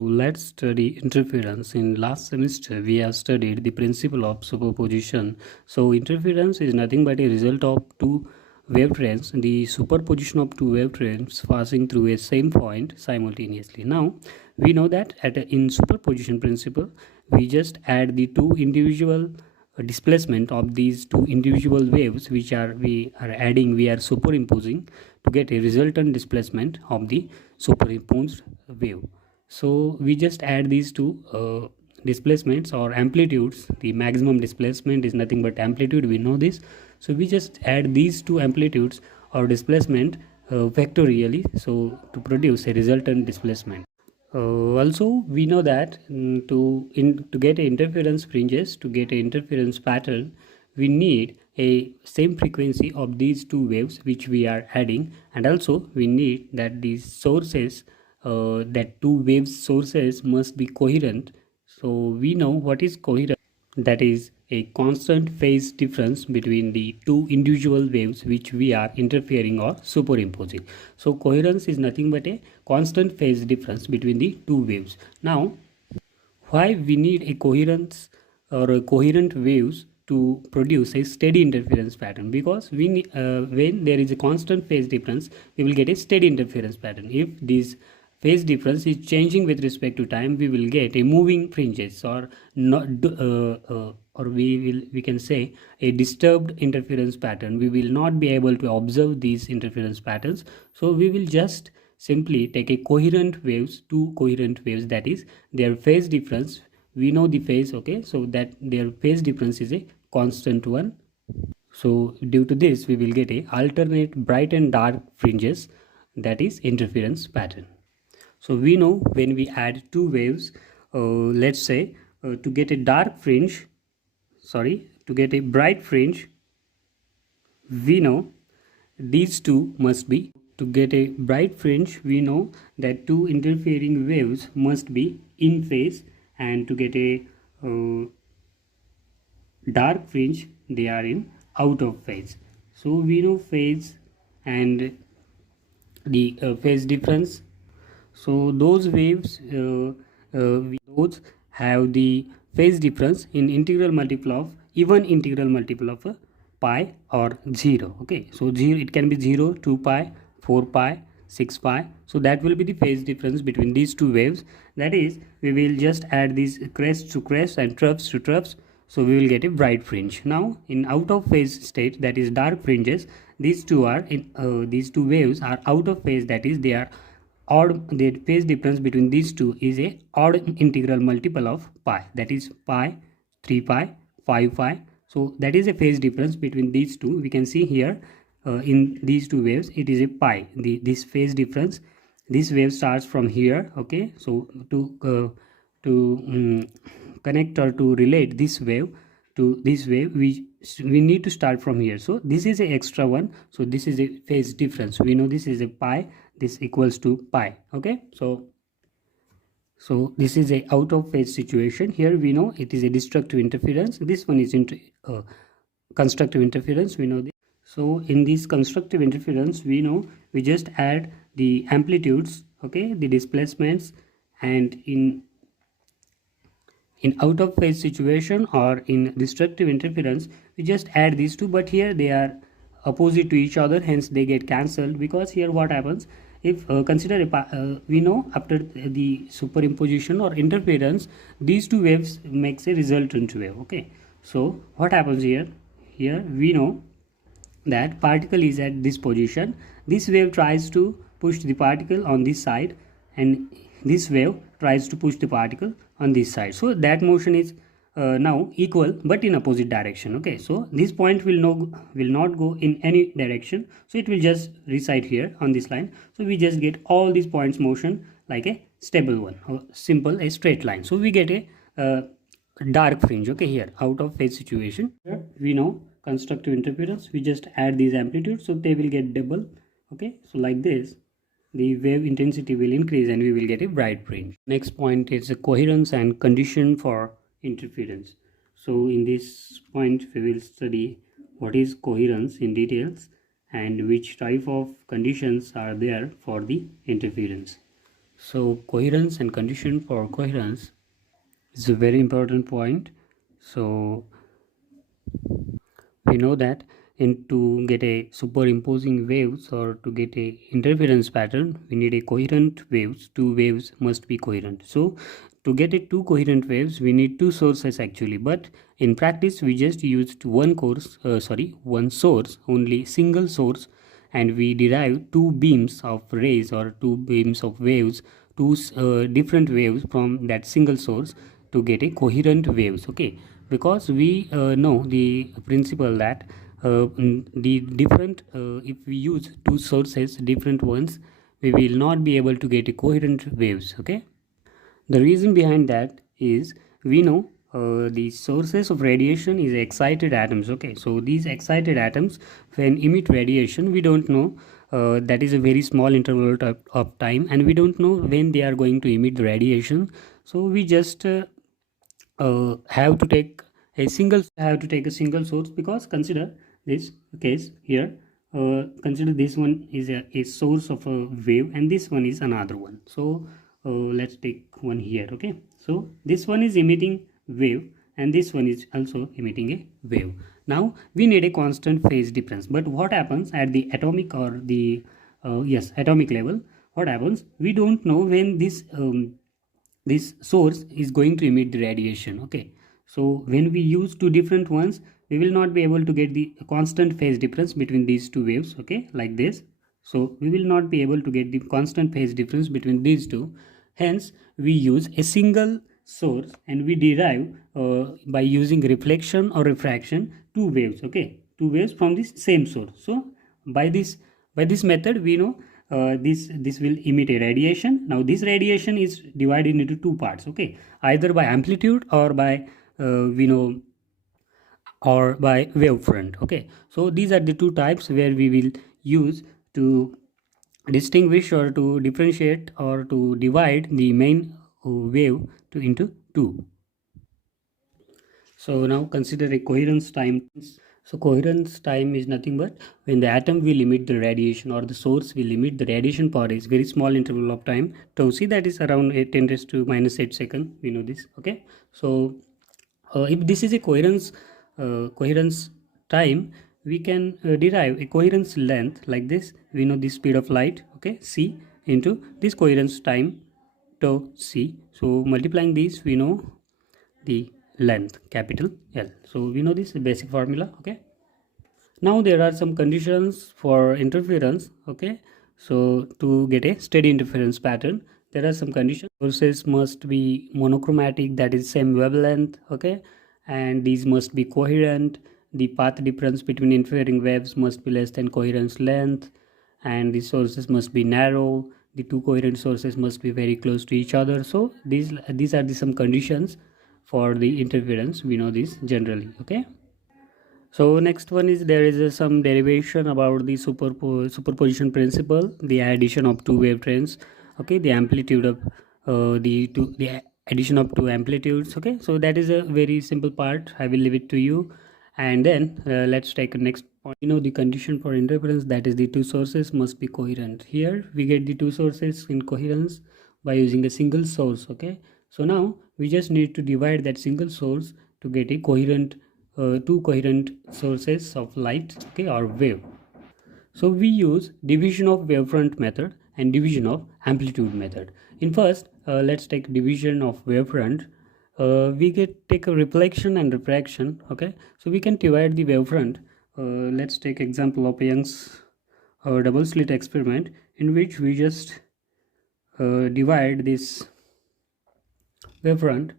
Let's study interference. In last semester, we have studied the principle of superposition. So, interference is nothing but a result of two wavetrains, the superposition of two wavetrains passing through a same point simultaneously. Now, we know that in superposition principle, we just add the two individual displacement of these two individual waves, which we are superimposing to get a resultant displacement of the superimposed wave. So we just add these two displacements or amplitudes. The maximum displacement is nothing but amplitude, we know this. So we just add these two amplitudes or displacement vectorially, so to produce a resultant displacement. Also we know that to get a interference fringes, to get a interference pattern, we need a same frequency of these two waves which we are adding, and also we need that these sources, that two waves sources must be coherent. So we know what is coherent, that is a constant phase difference between the two individual waves which we are interfering or superimposing. So coherence is nothing but a constant phase difference between the two waves. Now, why we need a coherence or a coherent waves to produce a steady interference pattern? Because when there is a constant phase difference, we will get a steady interference pattern. If this phase difference is changing with respect to time, we will get a moving fringes, or not or we can say a disturbed interference pattern. We will not be able to observe these interference patterns. So we will just simply take a coherent waves, two coherent waves, that is their phase difference, we know the phase, okay, so that their phase difference is a constant one. So due to this we will get a alternate bright and dark fringes, that is interference pattern. So we know when we add two waves, let's say to get a dark fringe, to get a bright fringe, we know these two must be, to get a bright fringe, we know that two interfering waves must be in phase, and to get a dark fringe, they are in out of phase. So we know phase and the phase difference. So those waves, those have the phase difference in integral multiple of, even integral multiple of pi or 0. Okay, so 0, it can be 0, 2 pi, 4 pi, 6 pi. So that will be the phase difference between these two waves. That is, we will just add these crests to crests and troughs to troughs. So we will get a bright fringe. Now in out of phase state, that is dark fringes, these two are in these two waves are out of phase, that is they are odd. The phase difference between these two is a odd integral multiple of pi, that is pi, 3 pi, 5 pi. So that is a phase difference between these two. We can see here in these two waves it is a pi, this phase difference. This wave starts from here, okay, so to connect or to relate this wave to this wave, we need to start from here. So this is a extra one, so this is a phase difference. We know this is a pi, this equals to pi, okay. So this is a out of phase situation. Here we know it is a destructive interference, this one is constructive interference, we know this. So in this constructive interference, we know we just add the amplitudes, okay, the displacements, and in out of phase situation or in destructive interference, we just add these two, but here they are opposite to each other, hence they get cancelled. Because here what happens, if consider we know after the superimposition or interference, these two waves makes a resultant wave, okay. So what happens here, we know that particle is at this position, this wave tries to push the particle on this side, and this wave tries to push the particle on this side. So that motion is now equal but in opposite direction, okay. So this point will not go in any direction, so it will just reside here on this line. So we just get all these points motion like a stable one, or simple a straight line. So we get a dark fringe, okay. Here out of phase situation, here we know constructive interference, we just add these amplitudes, so they will get double, okay. So like this the wave intensity will increase and we will get a bright fringe. Next point is a coherence and condition for interference. So in this point we will study what is coherence in details and which type of conditions are there for the interference. So coherence and condition for coherence is a very important point. So we know that in to get a superimposing waves or to get a interference pattern, we need a coherent waves. Two waves must be coherent. So to get a two coherent waves, we need two sources actually, but in practice we just used one source, only single source, and we derive two beams of rays or two beams of waves, two different waves from that single source to get a coherent waves. Okay, because we know the principle that the different if we use two sources, different ones, we will not be able to get a coherent waves. Okay, the reason behind that is we know the sources of radiation is excited atoms. Okay, so these excited atoms when emit radiation, we don't know, that is a very small interval of time, and we don't know when they are going to emit the radiation. So we just have to take a single source, because consider this case here. Consider this one is a source of a wave and this one is another one. So let's take one here. Okay, so this one is emitting wave and this one is also emitting a wave. Now we need a constant phase difference, but what happens at the atomic or the atomic level? What happens, we don't know when this source is going to emit the radiation. Okay, so when we use two different ones, we will not be able to get the constant phase difference between these two waves. Okay, like this. So we will not be able to get the constant phase difference between these two. Hence we use a single source and we derive by using reflection or refraction two waves. Okay, two waves from this same source. So by this method we know this will emit a radiation. Now this radiation is divided into two parts. Okay, either by amplitude or by we know or by wavefront. Okay, so these are the two types where we will use to distinguish or to differentiate or to divide the main wave into two. So now consider a coherence time. So coherence time is nothing but when the atom will emit the radiation or the source will emit the radiation for a very small interval of time. So see, that is around 10 raised to minus 8 second. We know this. Okay. So if this is a coherence time, we can derive a coherence length like this. We know the speed of light. Okay, c into this coherence time tau c. So multiplying these, we know the length capital L. So we know this basic formula. Okay, now there are some conditions for interference. Okay, so to get a steady interference pattern, there are some conditions. Sources must be monochromatic, that is same wavelength. Okay, and these must be coherent. The path difference between interfering waves must be less than coherence length, and the sources must be narrow. The two coherent sources must be very close to each other. So these are the some conditions for the interference. We know this generally. Okay, so next one is there is some derivation about the superposition principle, the addition of two wavetrains. Okay, the amplitude of the addition of two amplitudes. Okay, so that is a very simple part. I will leave it to you, and then let's take a next point. You know the condition for interference, that is the two sources must be coherent. Here we get the two sources in coherence by using a single source. Okay, so now we just need to divide that single source to get a coherent two coherent sources of light. Okay, or wave. So we use division of wavefront method and division of amplitude method. In first, let's take division of wavefront. We take a reflection and refraction. Okay, so we can divide the wavefront. Let's take example of Young's double slit experiment, in which we just divide this wavefront.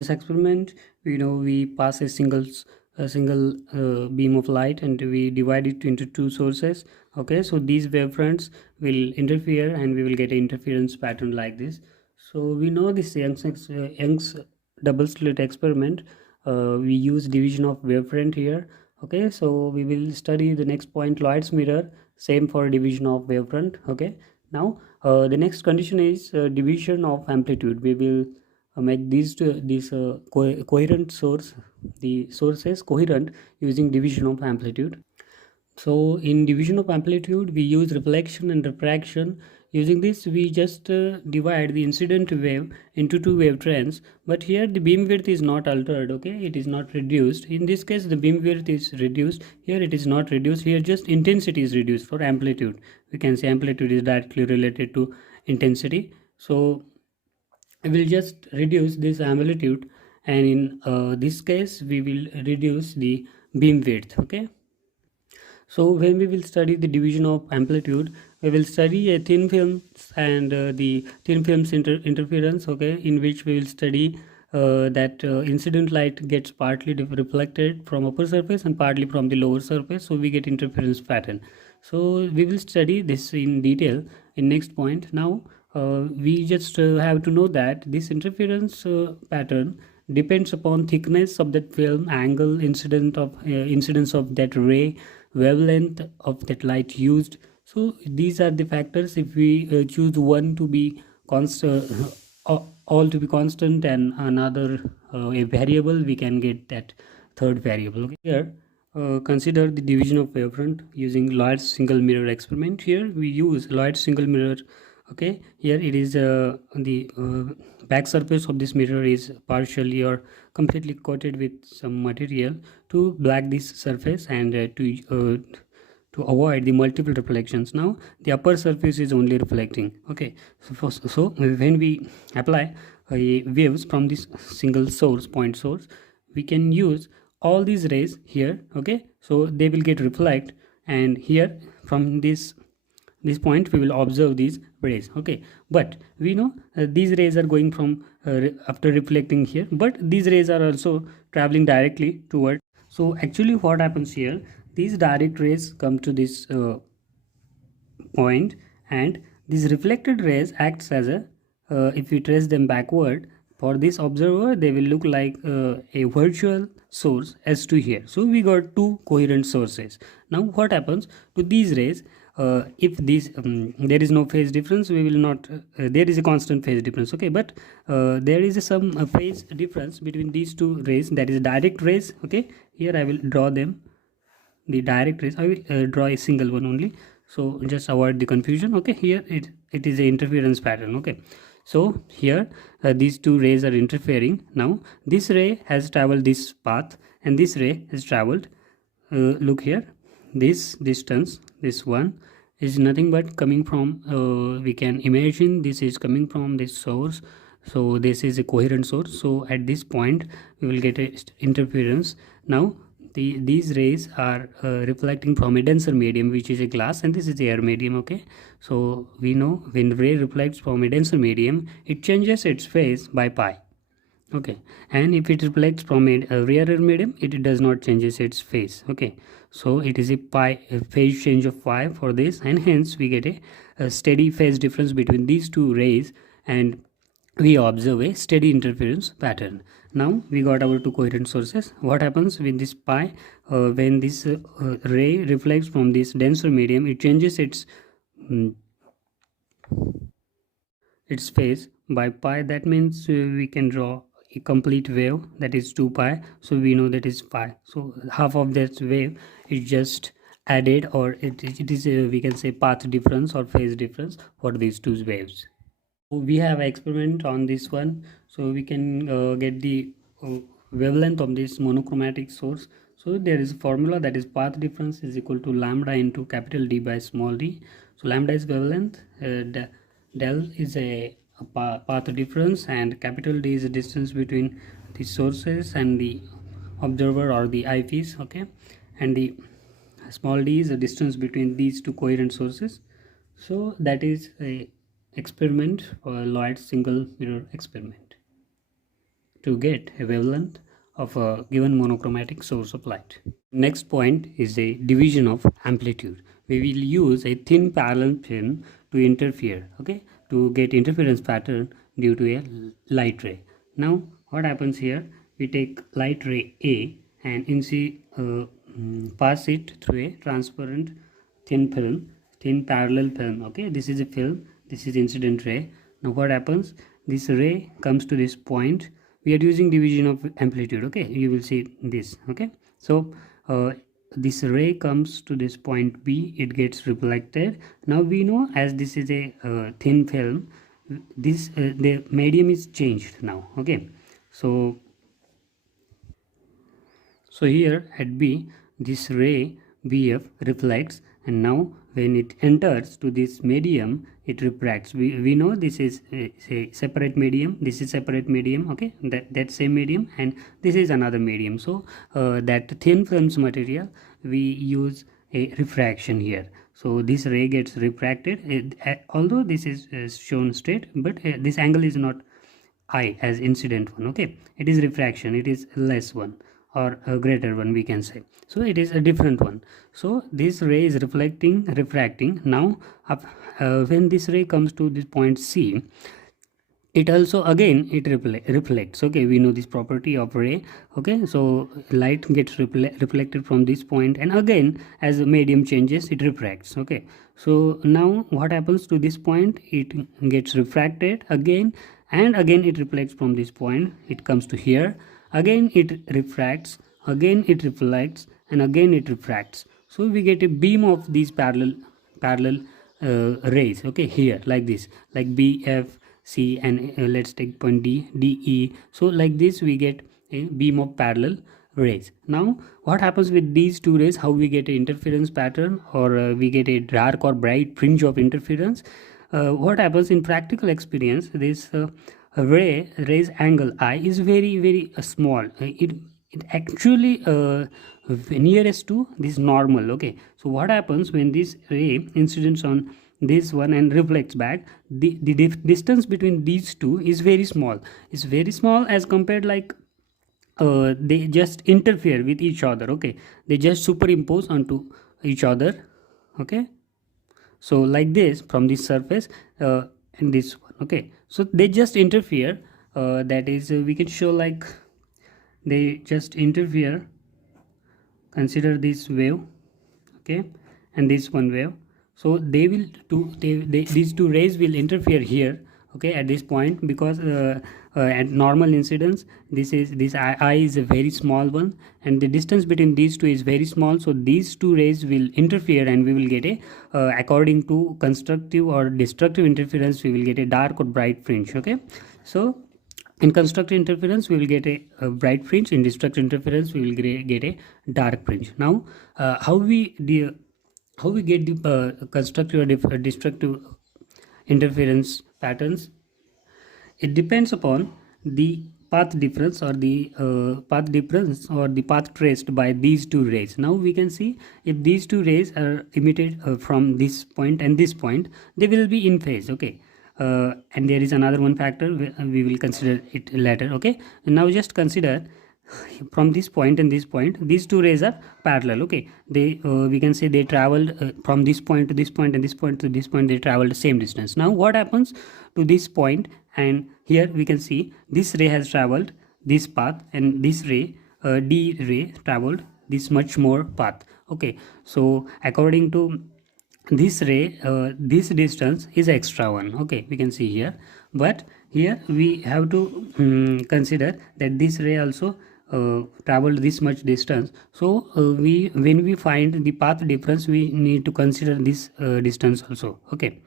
This experiment, we pass a single beam of light and we divide it into two sources. Okay, so these wavefronts will interfere and we will get an interference pattern like this. So we know this Young's double slit experiment. We use division of wavefront here. Okay, so we will study the next point, Lloyd's mirror, same for division of wavefront. Okay, now the next condition is division of amplitude. We will make coherent source, the sources coherent using division of amplitude. So in division of amplitude we use reflection and refraction. Using this, we just divide the incident wave into two wavetrends, but here the beam width is not altered, okay? It is not reduced. In this case, the beam width is reduced. Here it is not reduced. Here just intensity is reduced for amplitude. We can say amplitude is directly related to intensity. So we will just reduce this amplitude, and in this case, we will reduce the beam width, okay? So when we will study the division of amplitude, we will study a thin films and the thin films interference, okay, in which we will study that incident light gets partly reflected from upper surface and partly from the lower surface, so we get interference pattern. So we will study this in detail in next point. Now we just have to know that this interference pattern depends upon thickness of that film, angle, incidence of that ray, wavelength of that light used. So these are the factors. If we choose one to be constant, all to be constant, and another a variable, we can get that third variable. Okay. Here consider the division of wavefront using large single mirror experiment. Here we use large single mirror. Okay, here it is the back surface of this mirror is partially or completely coated with some material to black this surface, and to avoid the multiple reflections. Now the upper surface is only reflecting, okay? So when we apply waves from this single source, point source, we can use all these rays here, okay? So they will get reflect, and here from this point we will observe these rays, okay? But we know these rays are going from after reflecting here, but these rays are also traveling directly toward. So actually what happens here, these direct rays come to this point, and these reflected rays acts as a if we trace them backward, for this observer they will look like a virtual source S2 here. So we got two coherent sources. Now what happens to these rays, if this there is no phase difference, we will not there is a constant phase difference, okay? But there is some phase difference between these two rays, that is direct rays, okay? Here I will draw them, the direct rays. I will draw a single one only, so just avoid the confusion, okay? Here it is a interference pattern, okay? So here these two rays are interfering. Now this ray has traveled this path, and this ray has traveled look here, this distance, this one is nothing but coming from we can imagine this is coming from this source. So this is a coherent source, so at this point we will get a interference. Now these rays are reflecting from a denser medium, which is a glass, and this is the air medium, okay? So we know when ray reflects from a denser medium, it changes its phase by pi, okay? And if it reflects from a rarer medium, it does not changes its phase, okay? So it is a phase change of pi for this, and hence we get a steady phase difference between these two rays, and we observe a steady interference pattern. Now we got our two coherent sources. What happens with this pi, when this ray reflects from this denser medium, it changes its phase by pi. That means we can draw a complete wave, that is 2 pi. So we know that is pi, so half of that wave is just added, or it is a, we can say, path difference or phase difference for these two waves. We have experiment on this one, so we can get the wavelength of this monochromatic source. So there is a formula, that is path difference is equal to lambda into capital D by small d. So lambda is wavelength, del is a path difference, and capital D is the distance between the sources and the observer or the eyepiece, okay? And the small d is the distance between these two coherent sources. So that is a experiment for Lloyd's single mirror experiment to get a wavelength of a given monochromatic source of light. Next point is a division of amplitude. We will use a thin parallel film to interfere, okay, to get interference pattern due to a light ray. Now what happens here, we take light ray A and pass it through a transparent thin parallel film, okay? This is a film, this is incident ray. Now what happens, this ray comes to this point. We are using division of amplitude, okay? You will see this, okay? So this ray comes to this point B, it gets reflected. Now we know, as this is a thin film, this the medium is changed now. Okay, so here at B, this ray BF reflects, and now when it enters to this medium, it refracts. We know this is a separate medium, this is separate medium, okay, that same medium, and this is another medium. So that thin films material, we use a refraction here. So this ray gets refracted, although this is shown straight, but this angle is not I as incident one. Okay, it is refraction, it is less one or a greater one, we can say. So it is a different one. So this ray is refracting. Now when this ray comes to this point C, it also again it reflects. Okay, we know this property of ray. Okay, so light gets reflected from this point, and again as the medium changes, it refracts. Okay, so now what happens to this point? It gets refracted again, and again it reflects from this point, it comes to here, again it refracts, again it reflects, and again it refracts. So we get a beam of these parallel rays. Okay, here like this, like BF C, and let's take point DE. So like this we get a beam of parallel rays. Now what happens with these two rays? How we get an interference pattern, or we get a dark or bright fringe of interference? What happens in practical experience? This rays angle I is very small. It actually nearest to this normal. Okay, so what happens when this ray incidents on this one and reflects back, the distance between these two is very small. It's very small as compared, like they just interfere with each other. Okay, they just superimpose onto each other. Okay, so like this from this surface and this one. Okay, so they just interfere, that is we can show like they just interfere. Consider this wave, okay, and this one wave. So they will these two rays will interfere here, okay, at this point, because at normal incidence this I is a very small one, and the distance between these two is very small. So these two rays will interfere, and we will get a according to constructive or destructive interference, we will get a dark or bright fringe. Okay, so in constructive interference we will get a bright fringe, in destructive interference we will get a dark fringe. Now how we get the constructive or destructive interference patterns? It depends upon the path difference, or the path traced by these two rays. Now we can see, if these two rays are emitted from this point and this point, they will be in phase. Okay, and there is another one factor, we will consider it later. Okay, and now just consider from this point and this point, these two rays are parallel. Okay, they we can say they traveled from this point to this point, and this point to this point, they traveled the same distance. Now what happens to this point? And here we can see this ray has traveled this path, and this ray D ray traveled this much more path. Okay, so according to this ray, this distance is extra one. Okay, we can see here, but here we have to consider that this ray also traveled this much distance. So when we find the path difference, we need to consider this distance also. Okay,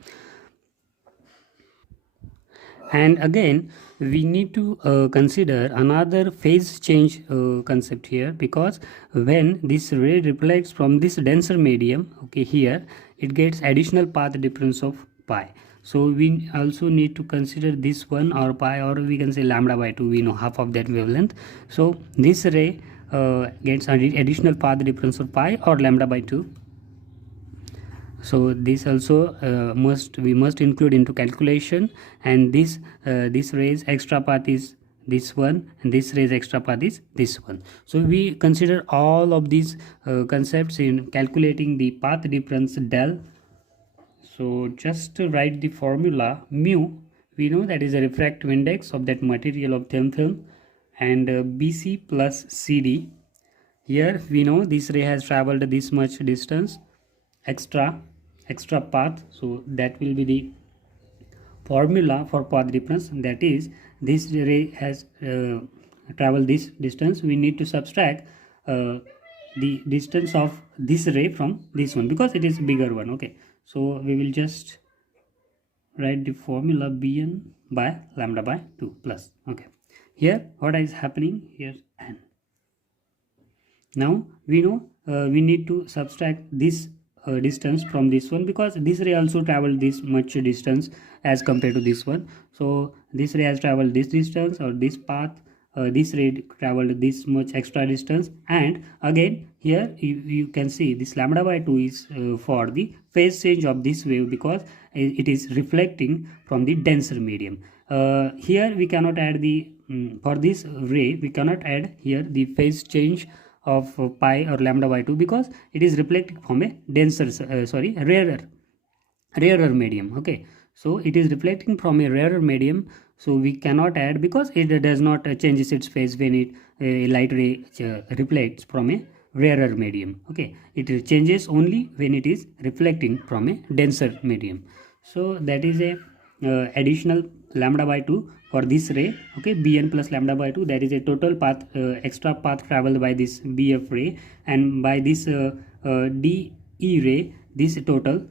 and again we need to consider another phase change concept here, because when this ray reflects from this denser medium, okay, here it gets additional path difference of pi. So we also need to consider this one, or pi, or we can say lambda by 2, we know half of that wavelength. So this ray gets additional path difference of pi or lambda by 2. So this also we must include into calculation, and this rays extra path is this one, and this rays extra path is this one. So we consider all of these concepts in calculating the path difference del. So just to write the formula, mu, we know that is a refractive index of that material of thin film, and BC plus CD. Here we know this ray has traveled this much distance, extra path, so that will be the formula for path difference. That is, this ray has traveled this distance, we need to subtract the distance of this ray from this one, because it is bigger one. Okay, so we will just write the formula Bn by lambda by 2 plus. Okay, here what is happening here, n. Now we know we need to subtract this distance from this one, because this ray also traveled this much distance as compared to this one. So this ray has traveled this distance or this path, this ray traveled this much extra distance, and again here you can see this lambda by 2 is for the phase change of this wave, because it is reflecting from the denser medium. Here we cannot add the for this ray we cannot add here the phase change of pi or lambda by 2, because it is reflecting from a denser rarer medium. Okay, so it is reflecting from a rarer medium, so we cannot add, because it does not changes its phase when it light ray reflects from a rarer medium. Okay, it changes only when it is reflecting from a denser medium. So that is a additional lambda by 2 for this ray. Okay, Bn plus lambda by 2, that is a total path, extra path traveled by this Bf ray, and by this De ray, this total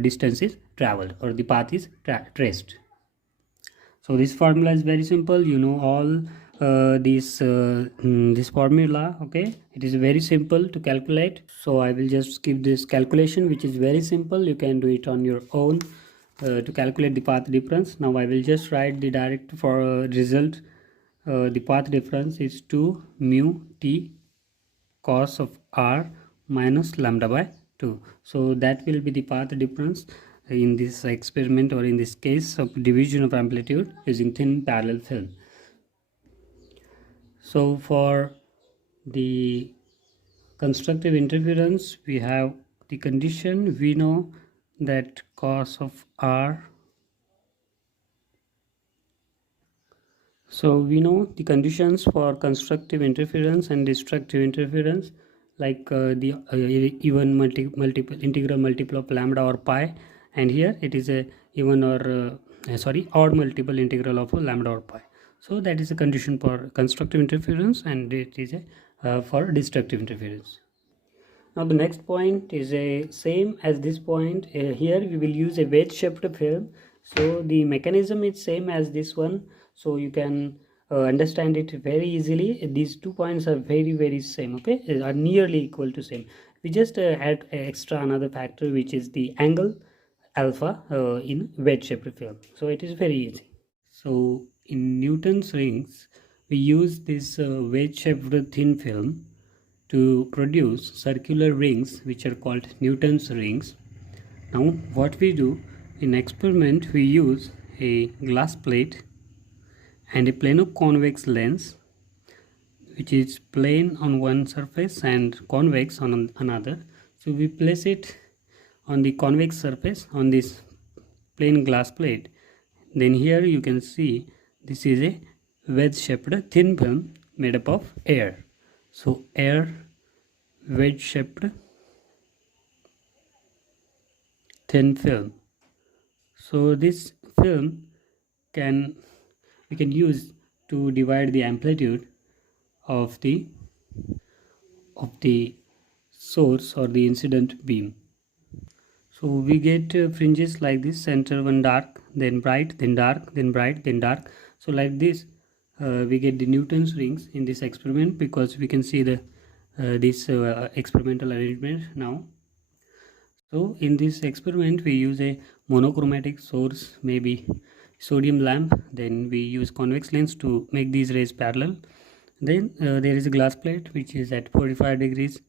distance is traveled, or the path is traced. So this formula is very simple. You know all this formula. Okay, it is very simple to calculate, so I will just skip this calculation, which is very simple. You can do it on your own to calculate the path difference. Now I will just write the direct for result. The path difference is 2 mu t cos of r minus lambda by 2. So that will be the path difference in this experiment, or in this case of division of amplitude using thin parallel film. So for the constructive interference, we have the condition. We know that cos of r, so we know the conditions for constructive interference and destructive interference, like the even multiple integral multiple of lambda or pi, and here it is a even or odd multiple integral of lambda or pi. So that is a condition for constructive interference, and it is a for destructive interference. Now the next point is a same as this point. Here we will use a wedge shaped film, so the mechanism is same as this one, so you can understand it very easily. These 2 points are very same. Okay, are nearly equal to same. We just add extra another factor, which is the angle alpha in wedge shaped film, so it is very easy. So in Newton's rings we use this wedge shaped thin film to produce circular rings, which are called Newton's rings. Now what we do in experiment, we use a glass plate and a plano-convex lens, which is plane on one surface and convex on another. So we place it on the convex surface on this plain glass plate. Then here you can see this is a wedge shaped thin film made up of air. So air wedge shaped thin film. So this film we can use to divide the amplitude of the source or the incident beam. So we get fringes like this, center one dark, then bright, then dark, then bright, then dark. So like this we get the Newton's rings in this experiment, because we can see the this experimental arrangement now. So in this experiment we use a monochromatic source, maybe sodium lamp, then we use convex lens to make these rays parallel. Then there is a glass plate which is at 45 degrees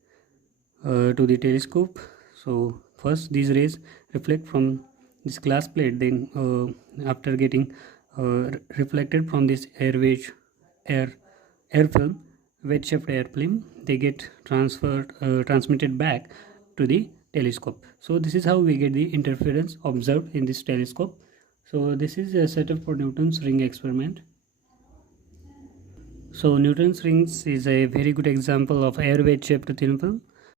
to the telescope. So first these rays reflect from this glass plate, then after getting reflected from this air film, wedge shaped air film, they get transmitted back to the telescope. So this is how we get the interference observed in this telescope. So this is a setup for Newton's ring experiment. So Newton's rings is a very good example of air wedge shaped thin film.